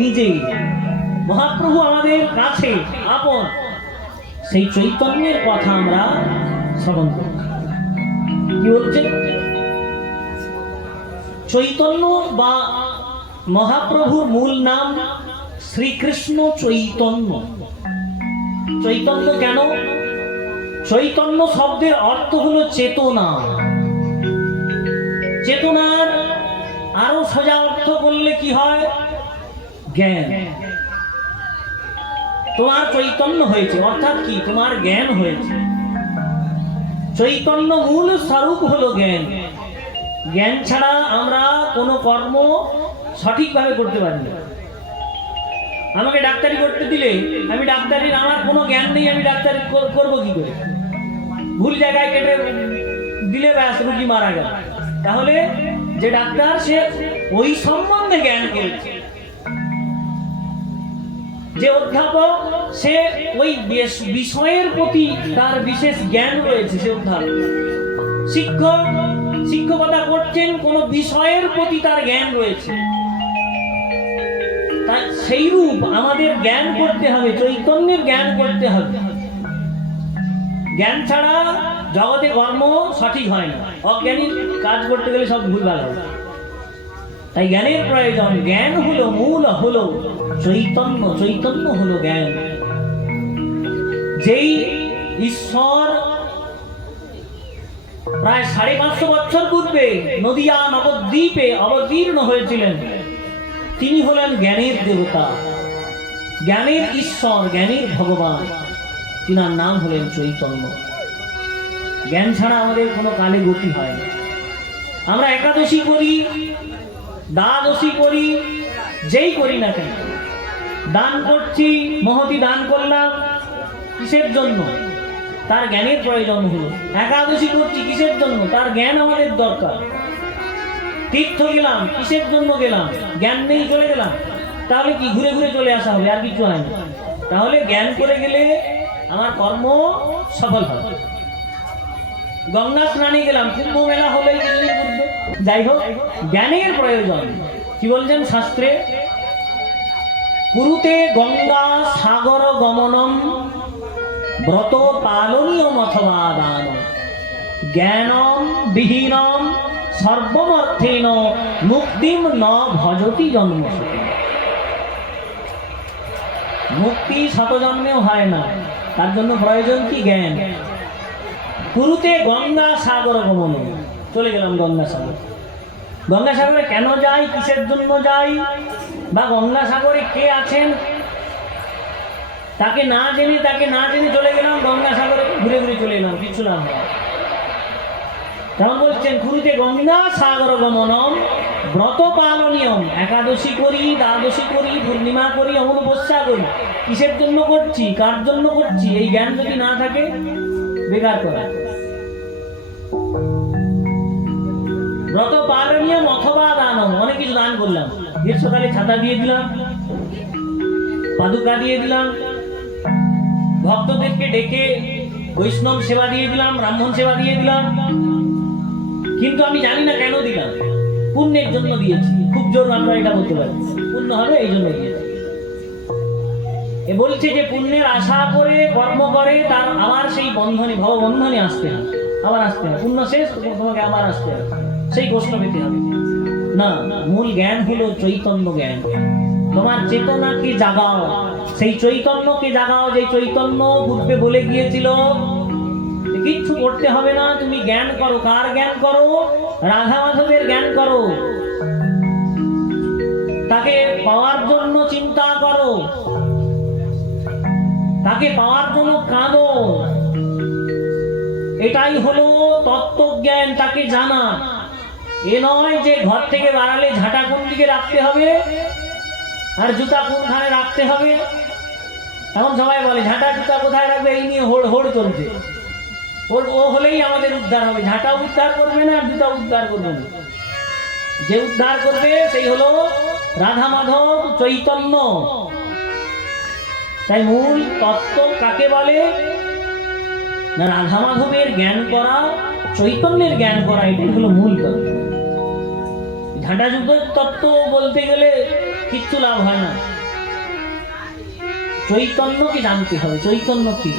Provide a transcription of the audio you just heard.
নিজে, মহাপ্রভু আমাদের কাছে আপন, সেই চৈতন্যের কথা আমরা শ্রবণ করি। কি বলছে? চৈতন্য বা মহাপ্রভুর মূল নাম শ্রীকৃষ্ণ চৈতন্য। চৈতন্য কেন? চৈতন্য শব্দের অর্থ হলো চেতনা। চেতনার আরো সোজা অর্থ বললে কি হয়? জ্ঞান। তোমার চৈতন্য হয়েছে অর্থাৎ কি? তোমার জ্ঞান হয়েছে। চৈতন্য মূল স্বরূপ হলো জ্ঞান। জ্ঞান ছাড়া আমরা কোনো কর্ম সঠিকভাবে করতে পারি না। আমাকে ডাক্তারি করতে দিলে আমি ডাক্তারির, আমার কোনো জ্ঞান নেই, আমি ডাক্তারি করবো কি করে? ভুল জায়গায় কেটে দিলে ব্যাস রুগী মারা গেল। তাহলে যে ডাক্তার সে ওই সম্বন্ধে জ্ঞান করেছে, যে অধ্যাপক সে ওই বিষয়ের প্রতি তার বিশেষ জ্ঞান রয়েছে, সে অধ্যাপক। শিক্ষক শিক্ষকতা করছেন, কোন বিষয়ের প্রতি তার জ্ঞান রয়েছে। তাই সেই রূপ আমাদের জ্ঞান করতে হবে, চৈতন্যের জ্ঞান করতে হবে। জ্ঞান ছাড়া জগতে কর্ম সঠিক হয় না। অজ্ঞানীর কাজ করতে গেলে সব ভুলভাল হবে। তাই জ্ঞানের প্রয়োজন। জ্ঞান হলো মূল, হলো চৈতন্য। চৈতন্য হলো জ্ঞান। যেই ঈশ্বর প্রায় 550 বছর পূর্বে নদিয়া নবদ্বীপে অবতীর্ণ হয়েছিলেন, তিনি হলেন জ্ঞানের দেবতা, জ্ঞানের ঈশ্বর, জ্ঞানের ভগবান। তিনার নাম হলেন চৈতন্য। জ্ঞান ছাড়া আমাদের কোনো কালে গতি হয় না। আমরা একাদশী করি, দ্বাদশী করি, যেই করি না কেন, দান করছি, মহতি দান করলাম, কিসের জন্য? তার জ্ঞানের প্রয়োজন হলো। একাদশী করছি কিসের জন্য? তার জ্ঞান আমাদের দরকার। তীর্থ গেলাম, কিসের জন্য গেলাম? জ্ঞান নেই, চলে গেলাম। তাহলে কি ঘুরে ঘুরে চলে আসা হবে, আর কিছু হয় না। তাহলে জ্ঞান করে গেলে আমার কর্ম সফল হবে। গঙ্গা স্নানে গেলাম, কুম্ভ মেলা হলে কিছুদিন ঘুরবে। যাই হোক, জ্ঞানের প্রয়োজন। কি বলছেন শাস্ত্রে? কুরুতে গঙ্গা সাগর গমনম ব্রত পালনীয় অথবা দান জ্ঞানম বিহীনম সর্বমর্থেন মুক্তিম ন ভজতি জন্ম। মুক্তি শত জন্মেও হয় না, তার জন্য প্রয়োজন কি? জ্ঞান। কুরুতে গঙ্গা সাগর গমন, চলে গেলাম গঙ্গাসাগর। গঙ্গাসাগরে কেন যাই, কিসের জন্য যাই, বা গঙ্গাসাগরে কে আছেন তাকে না জেনে চলে গেলাম গঙ্গাসাগরে, ঘুরে ঘুরে চলে এলাম, কিছু না হয়। তেমন বলছেন কুরুতে গঙ্গা সাগর গমনম ব্রত পালনীয়ম। একাদশী করি, দ্বাদশী করি, পূর্ণিমা করি, অমাবস্যা করি, কিসের জন্য করছি, কার জন্য করছি? এই জ্ঞান যদি না থাকে, বেকার করা। ব্রত পালনীয়ম অথবা দানম, অনেক কিছু দান করলাম। গ্রীষ্মকালে ছাতা দিয়ে দিলাম, পাদুকা দিয়ে দিলাম, ভক্তদেরকে ডেকে বৈষ্ণব সেবা দিয়ে দিলাম, ব্রাহ্মণ সেবা দিয়ে দিলাম, কিন্তু আমি জানি না কেন দিলাম। পুণ্যের জন্য দিয়েছি, খুব জোর আমরা এটা বলতে পারি, পুণ্য হবে এই জন্য দিয়েছি। এ বলছে যে পুণ্যের আশা করে কর্ম করে, তার আবার সেই বন্ধনে, ভববন্ধনে আসতে হবে, আবার আসতে হবে। পুণ্য শেষ, তোমাকে আবার আসতে হবে, সেই কষ্ট পেতে হবে না। মূল জ্ঞান হলো চৈতন্য জ্ঞান। তোমার চেতনাকে জাগাও, সেই চৈতন্যকে জাগাও। যে চৈতন্য পূর্বে বলে গিয়েছিল কিচ্ছু করতে হবে না, তুমি জ্ঞান করো। কার জ্ঞান করো? রাধা মাধবের জ্ঞান করো। তাকে পাওয়ার জন্য চিন্তা করো, তাকে পাওয়ার জন্য কাঁদো। এটাই হলো তত্ত্বজ্ঞান, তাকে জানা। এ নয় যে ঘর থেকে বাড়ালে ঝাঁটা কোন দিকে রাখতে হবে আর জুতা কোনখানে রাখতে হবে। এখন সবাই বলে ঝাঁটা জুতা কোথায় রাখবে, এই নিয়ে হোড় হোড় চলছে। ও হলেই আমাদের উদ্ধার হবে। ঝাঁটা উদ্ধার করবে না, জুতা উদ্ধার করবে না। যে উদ্ধার করবে সেই হলো রাধা মাধব, চৈতন্য। তাই মূল তত্ত্ব কাকে বলে না? রাধা মাধবের জ্ঞান করা, চৈতন্যের জ্ঞান করা, এটাই হলো মূল তত্ত্ব। ঝাঁটা জুতোর তত্ত্ব বলতে গেলে কিচ্ছু লাভ হয় না। চৈতন্যকে জানতে হবে। চৈতন্য কি?